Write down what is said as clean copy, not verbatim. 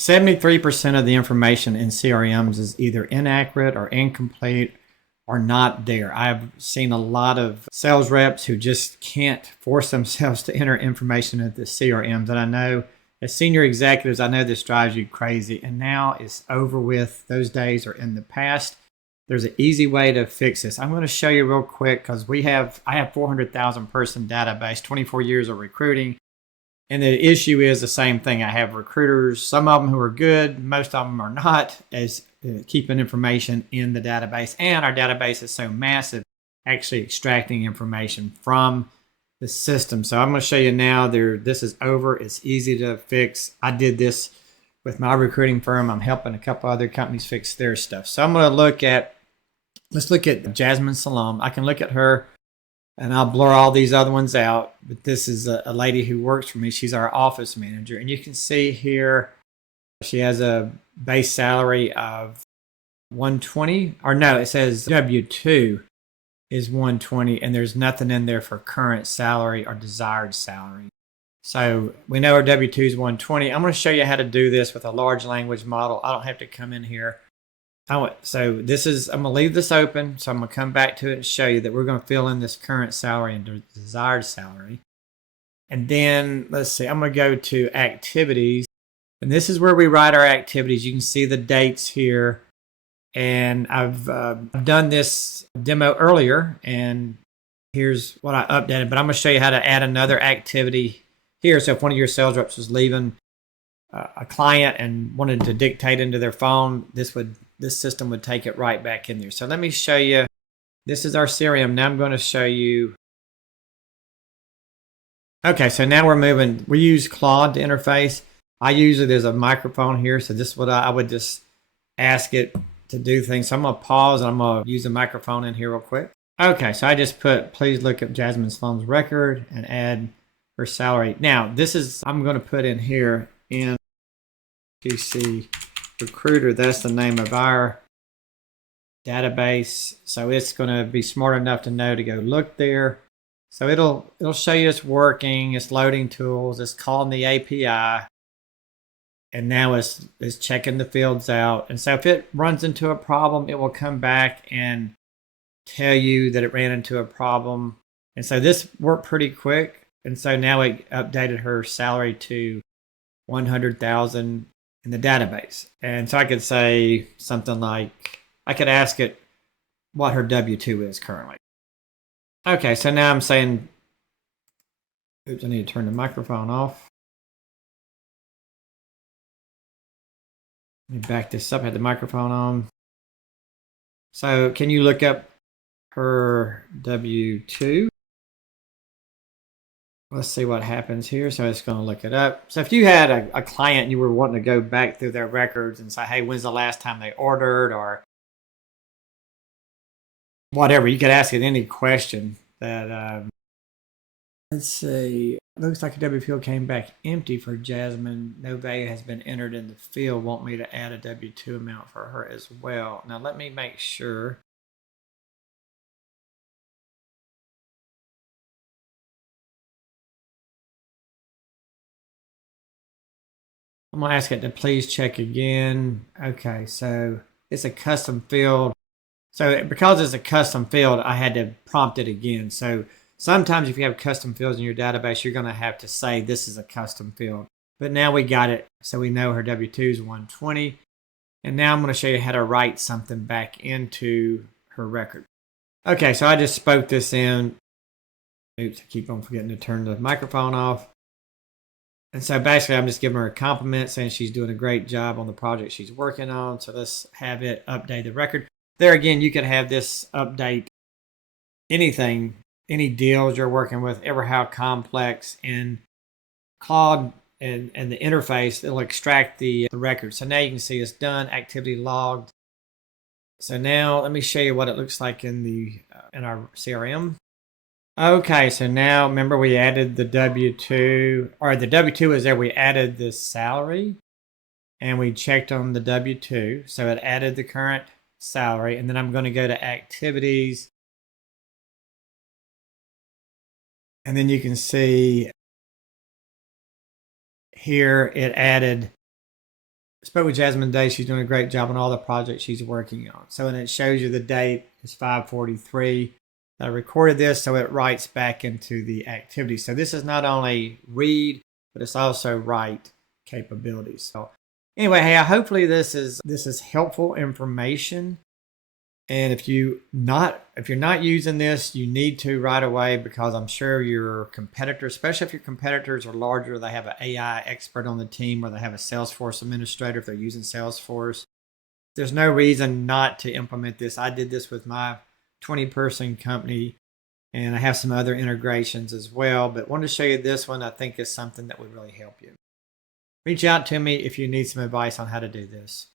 73% of the information in CRMs is either inaccurate or incomplete or not there. I've seen a lot of sales reps who just can't force themselves to enter information into the CRMs. And I know as senior executives, I know this drives you crazy. And now it's over with. Those days are in the past. There's an easy way to fix this. I'm going to show you real quick because I have 400,000 person database, 24 years of recruiting. And the issue is the same thing. I have recruiters, some of them who are good, most of them are not, as keeping information in the database. And our database is so massive, actually extracting information from the system. So I'm going to show you now. This is over. It's easy to fix. I did this with my recruiting firm. I'm helping a couple other companies fix their stuff. So I'm going to let's look at Jasmine Salam. I can look at her and I'll blur all these other ones out. But this is a lady who works for me. She's our office manager. And you can see here, she has a base salary of 120, or no, it says W-2 is 120, and there's nothing in there for current salary or desired salary. So we know our W-2 is 120. I'm going to show you how to do this with a large language model. I don't have to come in here. So I'm going to leave this open. So I'm going to come back to it and show you that we're going to fill in this current salary and desired salary. And then let's see, I'm going to go to activities. And this is where we write our activities. You can see the dates here. And I've done this demo earlier, and here's what I updated. But I'm going to show you how to add another activity here. So if one of your sales reps was leaving a client and wanted to dictate into their phone, this system would take it right back in there. So let me show you. This is our CRM. Now I'm going to show you. Okay, so now we're moving. We use Claude to interface. There's a microphone here, so this is what I would just ask it to do things. So I'm going to pause and I'm going to use the microphone in here real quick. Okay, so I just put, please look up Jasmine Sloan's record and add her salary. Now, I'm going to put in here in GC Recruiter. That's the name of our database. So it's going to be smart enough to know to go look there. So it'll show you it's working, it's loading tools, it's calling the API. And now it's checking the fields out. And so if it runs into a problem, it will come back and tell you that it ran into a problem. And so this worked pretty quick. And so now it updated her salary to 100,000 in the database. And so I could say something like, I could ask it what her W-2 is currently. Okay, so now I'm saying, oops, I need to turn the microphone off. Let me back this up. I had the microphone on. So can you look up her W-2? Let's see what happens here. So it's going to look it up. So if you had a client and you were wanting to go back through their records and say, hey, when's the last time they ordered or whatever, you could ask it any question that, let's see. Looks like a W field came back empty for Jasmine. No value has been entered in the field. Want me to add a W-2 amount for her as well. Now let me make sure. I'm going to ask it to please check again. Okay, so it's a custom field. So because it's a custom field, I had to prompt it again. So sometimes if you have custom fields in your database, you're going to have to say this is a custom field. But now we got it. So we know her W-2 is 120. And now I'm going to show you how to write something back into her record. Okay, so I just spoke this in. Oops, I keep on forgetting to turn the microphone off. And so basically I'm just giving her a compliment saying she's doing a great job on the project she's working on. So let's have it update the record. There again, you can have this update anything, any deals you're working with, ever how complex. In Claude and the interface, it'll extract the record. So now you can see it's done, activity logged. So now let me show you what it looks like in our CRM. Okay, so now remember we added the W-2, or the W-2 is there. We added the salary and we checked on the W-2. So it added the current salary. And then I'm going to go to activities. And then you can see here it added spoke with Jasmine today. She's doing a great job on all the projects she's working on. So, and it shows you the date is 5:43. I recorded this, so it writes back into the activity. So this is not only read, but it's also write capabilities. So anyway, hey, hopefully this is helpful information. And if you're not using this, you need to right away, because I'm sure your competitors, especially if your competitors are larger, they have an AI expert on the team, or they have a Salesforce administrator if they're using Salesforce. There's no reason not to implement this. I did this with my 20-person company, and I have some other integrations as well, but wanted to show you this one. I think is something that would really help you. Reach out to me if you need some advice on how to do this.